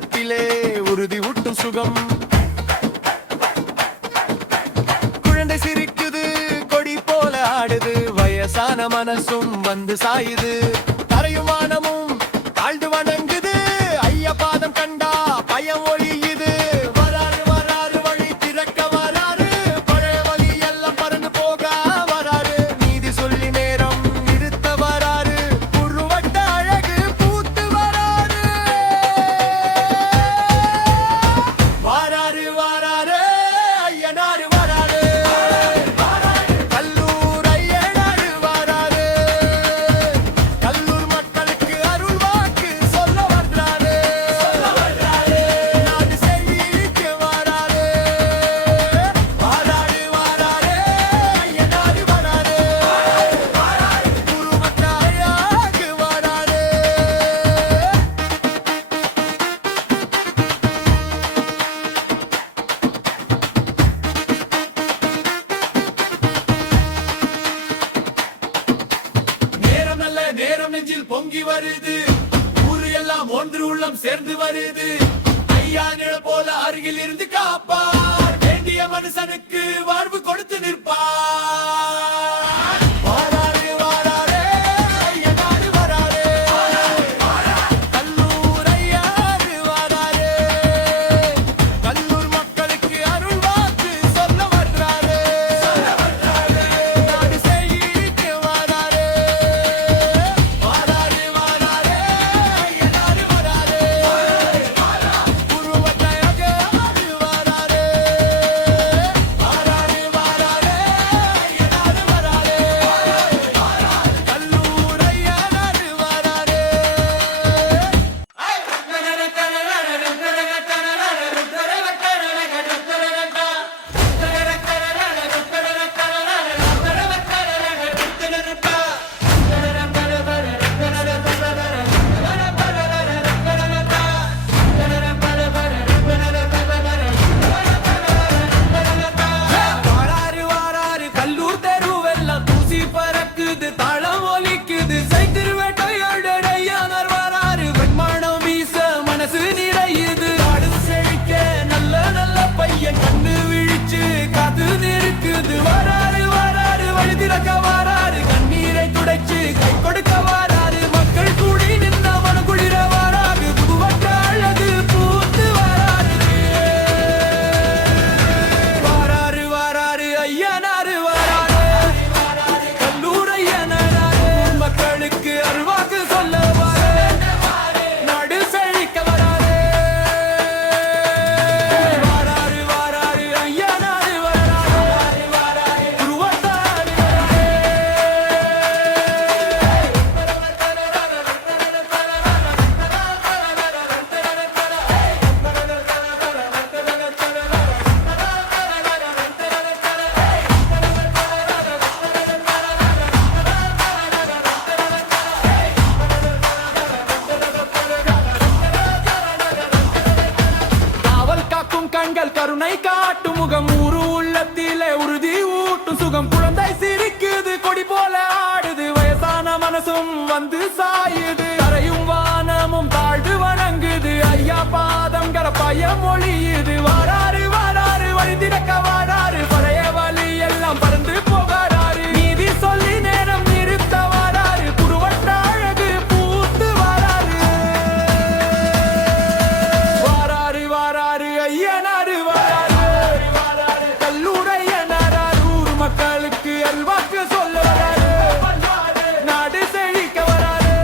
உள்ளத்திலே உறுதி ஊட்டும் சுகம். குழந்தை சிரிக்குது, கொடி போல ஆடுது, வயசான மனசும் வந்து சாயுது. தரையும் வானமும் தாழ்ந்து வணங்குது, ஐயா பாதம் கண்டா பயம் ஒழியுது. வராரு வராரு வழி திறக்க வராரு, பழைய வழி எல்லாம் பறந்து போக வராரு. நீதி சொல்லி நேரம் நிறுத்த வராரு, உருவட்ட அழகு பூத்து வராரு. வராரு வராரு ஐயனாரு வராரு, கல்லூர் ஐயனாரு வராரு. கல்லூர் மக்களுக்கு அருள் வாக்கு சொல்ல வர்றாரு. நாடு செழிக்க வராரு. வராரு வராரு ஐயனாரு வராரு, உருவட்ட அழகு வராரு. நேரம் நல்ல நேரம் நெஞ்சில் பொங்கி வருது, ஊரு எல்லாம் ஒன்று உள்ளம் சேர்ந்து வருது. ஐயா நிழல் போல அருகில் இருந்து காப்பார், வேண்டிய மனுஷனுக்கு வாழ்வு கொடுத்து நிற்பார். வராரு வராரு ஐயனாரு வராரு, கல்லூர் ஐயனாரு வராரு. கல்லூர் மக்களுக்கு அருள் வாக்கு சொல்ல வர்றாரு. நாடு செழிக்க வராரு. வராரு வராரு ஐயனாரு வராரு, உருவட்ட அழகு வராரு. வராரு வராரு ஐயனாரு வராரு, கல்லூர் ஐயனாரு வராரு. வராரு வராரு கல்லூர் தெருவெல்லாம் தூசி பறக்குது, தாளம் ஒலிக்குது, சைத்திரு வேட்டையோடு ஐயனார் வராரு. வெண்மானம் வீச மனசு நிறையுது, நாடு செழிக்க நல்ல நல்ல பையன் கண்ணு விழிச்சு காத்து நிற்குது. வராரு வராரு வழி திறக்க வராரு, கண்ணீரை துடைச்சு கை கொடுக்க வராரு. மக்கள் கூடி நின்ன மன குளிர வராரு, புதுவட்ட அழகு பூத்து வராரு. வராரு வராரு ஐயனாரு வராரு, கல்லூர் ஐயனாரு. மக்களுக்கு அருள்வாக்கு சொல்ல வராரு, நாடு செழிக்க வராரு. வராரு வராரு ஐயனாரு வராரு, உருவத்தாரு வராரு. காவல் காக்கும் கண்கள் கருணை காட்டும் முகம், ஊரு உள்ளத்திலே உறுதி ஊட்டும் சுகம். குழந்தை சிரிக்குது, கொடி போல ஆடுது, வயசான மனசும் வந்து சாயுது. தரையும் வானமும் தாழ்ந்து வணங்குது, ஐயா பாதம் பயம் ஒழியுது. வராரு வராரு வழி திறக்க வராரு, பழைய வழி எல்லாம் பறந்து போகிறாரு. நீதி சொல்லி நேரம் நிறுத்த வராரு, குருவட்ட அழகு பூத்து வராரு. வராரு வராரு ஐயனாரு வராரு, கல்லூர் ஐயனாரு. ஊர் மக்களுக்கு அல்வாக்கு சொல்ல வராரு, நாடு செழிக்க வராரு.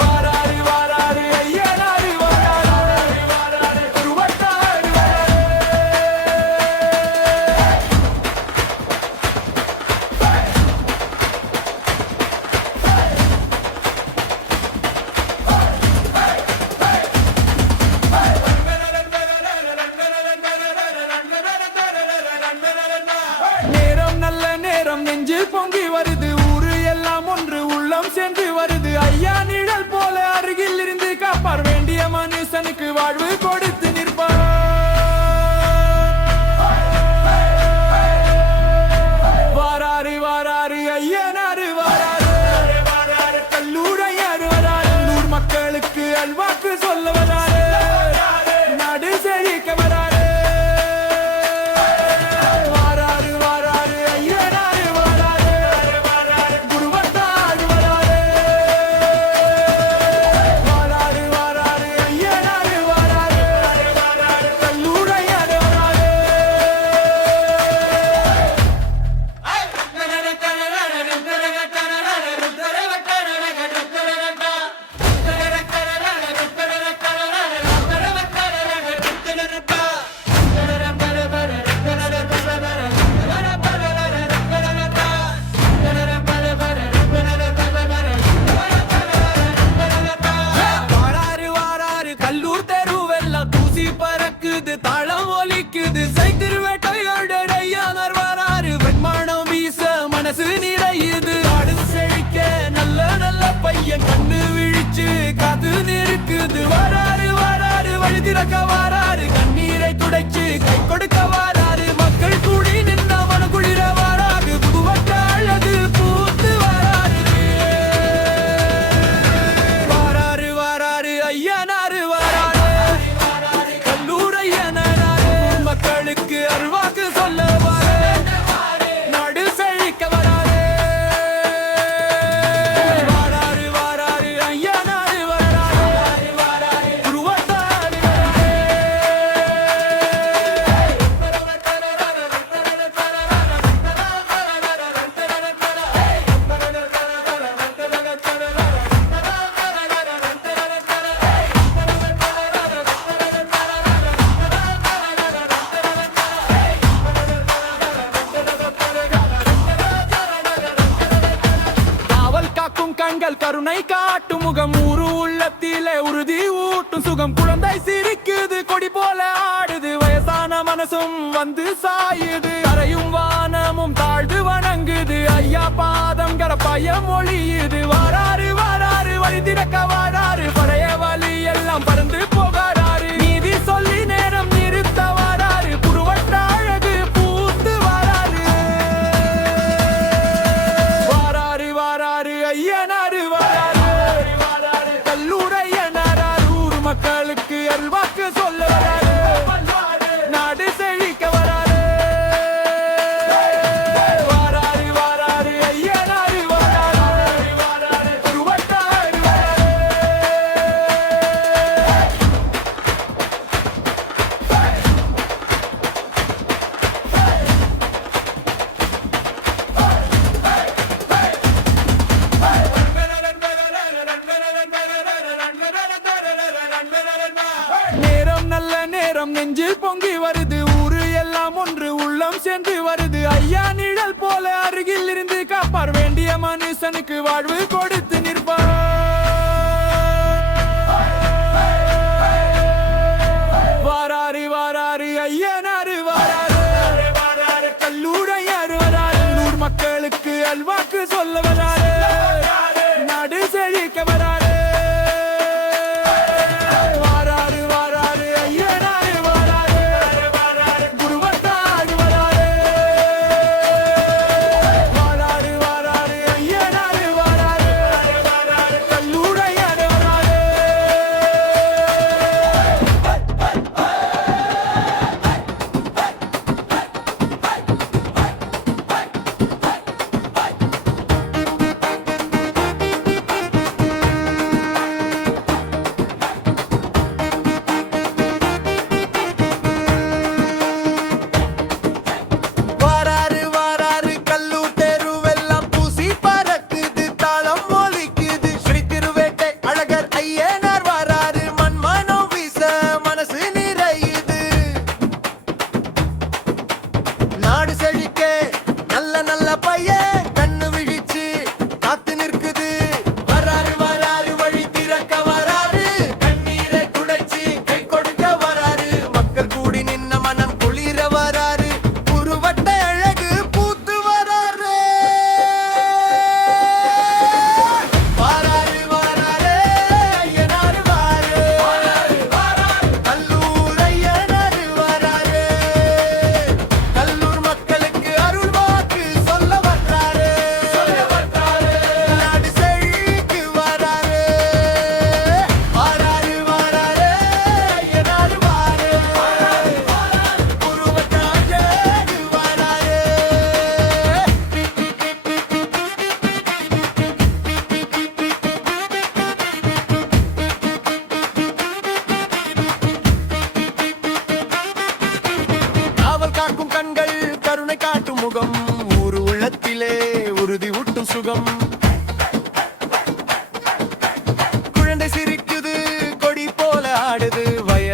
வராரு வராரு ஐயனாரு வராரு, உருவட்டாரு வராரு. நேரம் நல்ல நேரம் நெஞ்சில் பொங்கி வருது, ஊரு எல்லாம் ஒன்று உள்ளம் சென்று வருது. ஐயா நிழல் போல அருகில் இருந்து காப்பார், வேண்டிய மனுஷனுக்கு வாழ்வு கொடுத்து நிற்பார். வராரு வராரு ஐயனாரு வராரு, கல்லூர் ஐயனாரு வராரு. மக்களுக்கு அல்வாக்கு சொல்ல வராரு நாடு செழிக்க வராரு வாராரு வாராரு ஐயனாரு வாராரு குருவத்தாரு வராரு வாராரு வாராரு ஐயனாரு வாராரு கல்லூரையாரு வராரு வாராரு வாராரு கல்லூர் தெருவெல்லாம் தூசி பறக்குது தாளம் ஒலிக்குது சைத்திருவேட்டையோட ஐயானார் வாராரு வெண்மானம் வீச மனசு நிறையுது ஆடு செழிக்க நல்ல நல்ல பையன் கண்ணு விழிச்சு காத்து நிற்குது வாராரு வாராரு வழி திறக்க வாராரு கண்ணீரை துடைச்சு கை கொடுக்க வாராரு மக்கள் கூடி நின்ன மன குளிர வாராரு புதுவட்ட அழகு பூத்து வாராரு வாராரு வாராரு ஐயனாரு வாராரு கல்லூரையனாரு மக்களுக்கு அருள்வாக்கு சொல்ல வாராரு நாடு செழிக்க வராரு வாராரு வாராரு ஐயனாரு வாராரு குருவத்தாரு காவல் காக்கும் கண்கள் கருணை காட்டும் முகம் ஊரு உள்ளத்திலே உறுதி ஊட்டும் சுகம் குழந்தை சிரிக்குது கொடி போல ஆடுது வயசான மனசும் வந்து சாயுது அறையும் வானமும் தாழ்ந்து வணங்குது ஐயா பாதம் பயம் ஒளியுது வாராரு வாராரு வழி திறக்க வாராரு பழைய வழி எல்லாம் பறந்து போகாராரு நீதி சொல்லி நேரம் நிறுத்த வாராரு புருவட்ட அழகு பூத்து வாராரு வாராரு வாராரு ஐயனாரு வாராரு கல்லூரையனாரு ஊர் மக்களுக்கு அல்வாக்கு சொல்ல வராரு நாடு செழிக்க வராரு வாராரு வாராரு ஐயனாரு வாராரு குருவத்தாரு நேரம் நல்ல நேரம் நெஞ்சில் பொங்கி வருது ஊரு எல்லாம் ஒன்று உள்ளம் சேர்ந்து வருது ஐயா நிழல் போல அருகில் இருந்து காப்பார் வேண்டிய மனுஷனுக்கு வாழ்வு கொடுத்து நிற்பார் வாராரு வாராரு ஐயனாரு வாராரு கல்லூரையாரு வராரு ஊர் மக்களுக்கு அல்வாக்கு சொல்ல வராரு நாடு செழிக்க வராரு வாராரு வாராரு ஐயனாரு வாராரு குருவத்தாரு வராரு வாராரு வாராரு ஐயனாரு வாராரு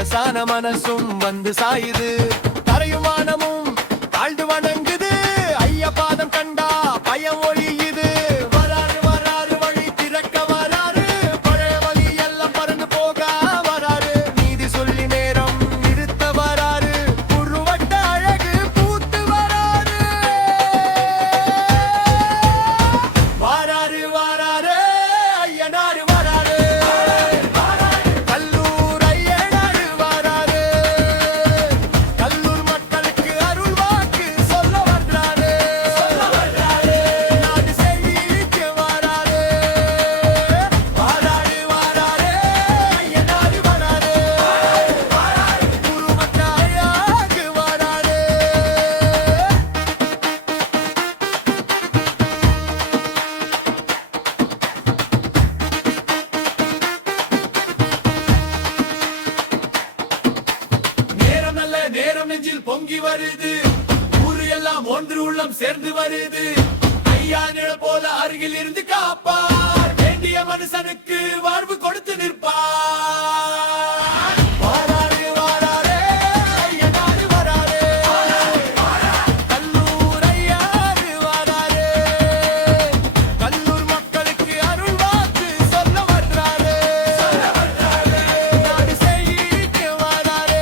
வயசான மனசும் வந்து சாயுது, தரையும் வானமும் தாழ்ந்து வணங்குது. ஐயா பாதம் கண்டா பயம் ஒழியுது. வராரு வராரு வழி திறக்க வராரு, பழைய வழி எல்லாம் பறந்து போக வராரு. நீதி சொல்லி நேரம் நிறுத்த வராரு, புருவட்ட அழகு பூத்து வராரு. வாராரு வாராரு ஐயனாரு வராரு, கல்லூர் ஐயனாரு வராரு. கல்லூர் மக்களுக்கு அருள் வாக்கு சொல்ல வர்றாரு. நாடு செழிக்க வராரு. வாராரு வாராரு ஐயனாரு வராரு, புருவட்ட அழகு வராரு. நேரம் நல்ல நேரம் நெஞ்சில் பொங்கி வருது, ஊரு எல்லாம் ஒன்று உள்ளம் சேர்ந்து வருது. ஐயா நிழல் போல அருகில் இருந்து காப்பார், வேண்டிய மனுஷனுக்கு வாழ்வு கொடுத்து நிற்பார். வாராரு வாராரு ஐயனாரு வராரு, கல்லூர் ஐயாரு வராரு. கல்லூர் மக்களுக்கு அருள் வாக்கு சொல்ல வர்றாரு. நாடு செழிக்க வராரு.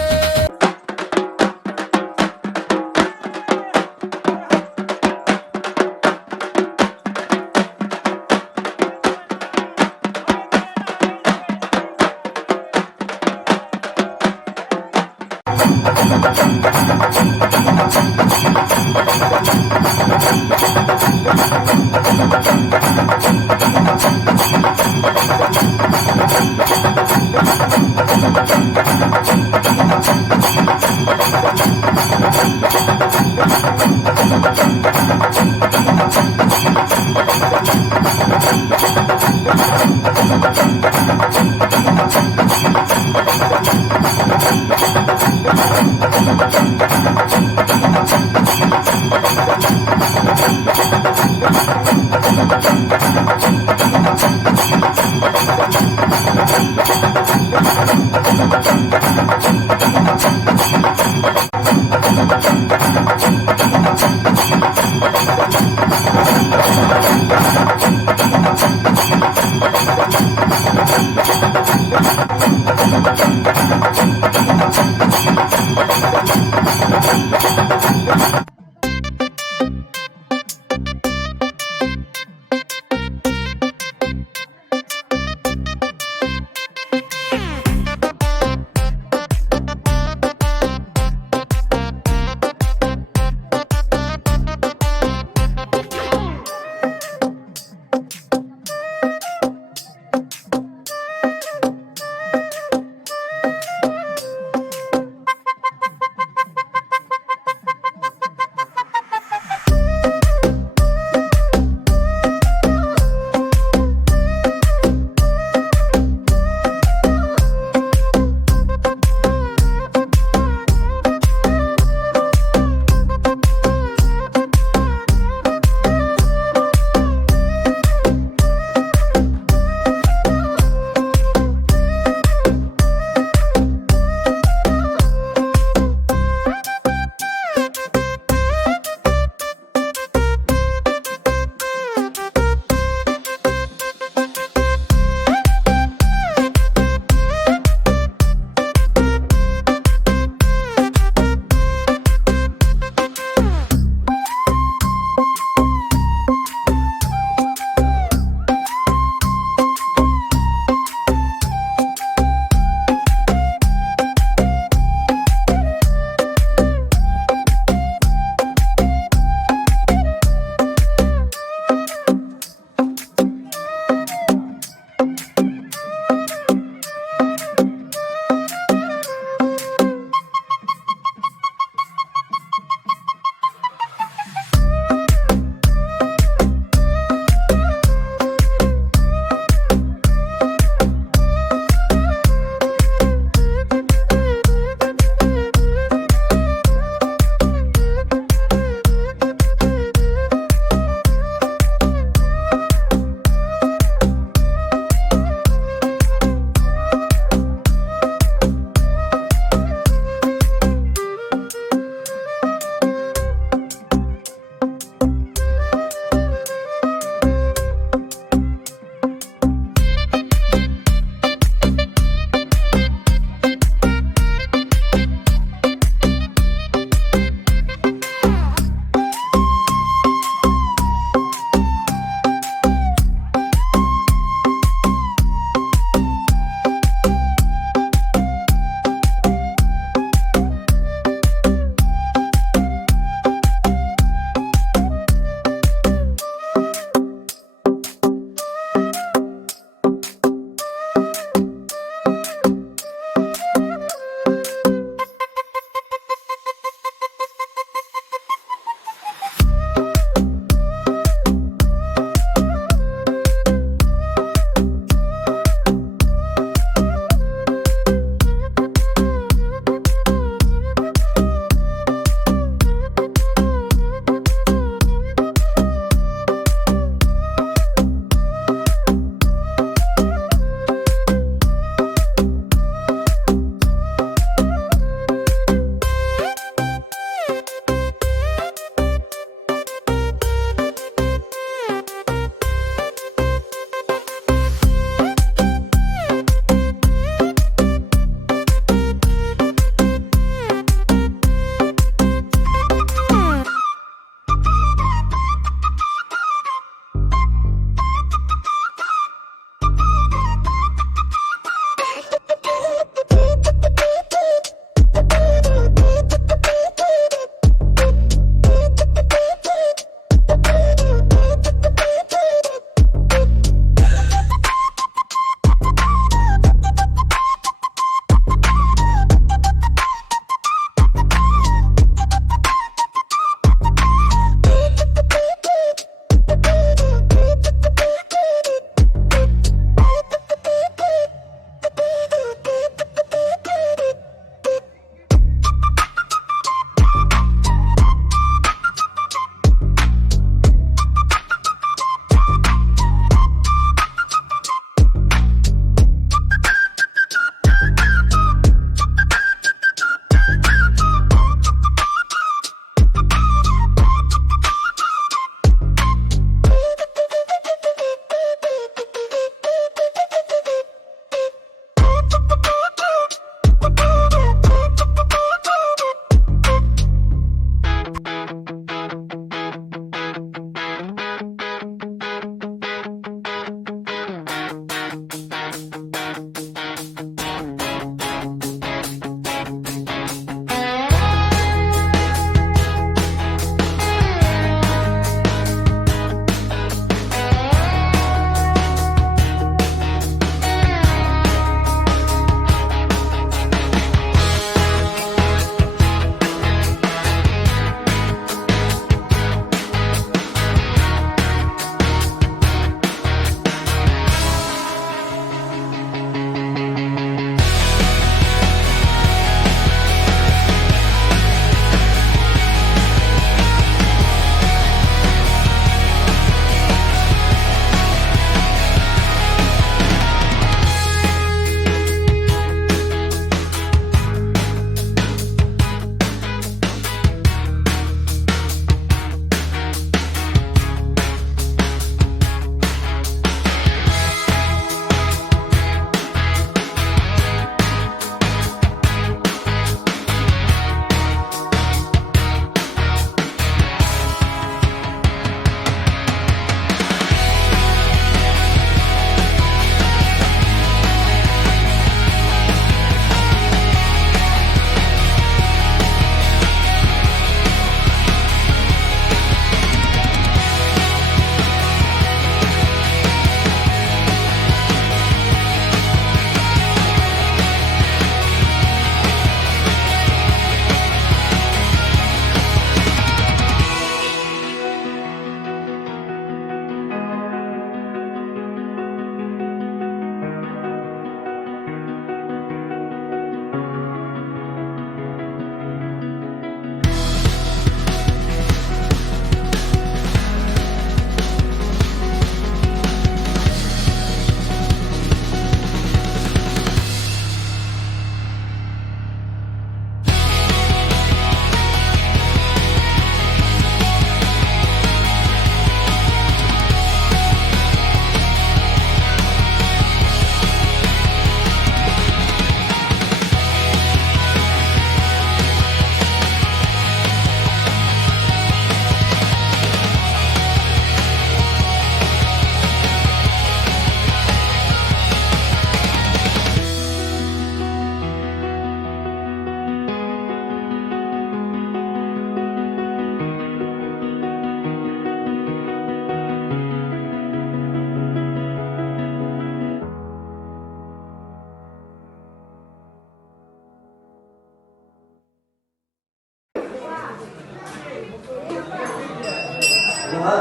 முடியுமா?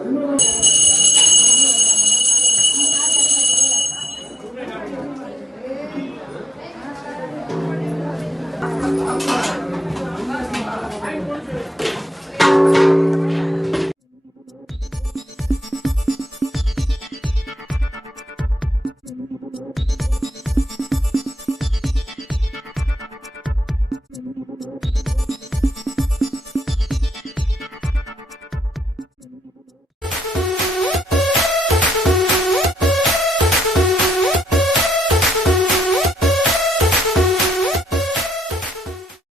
Thank you.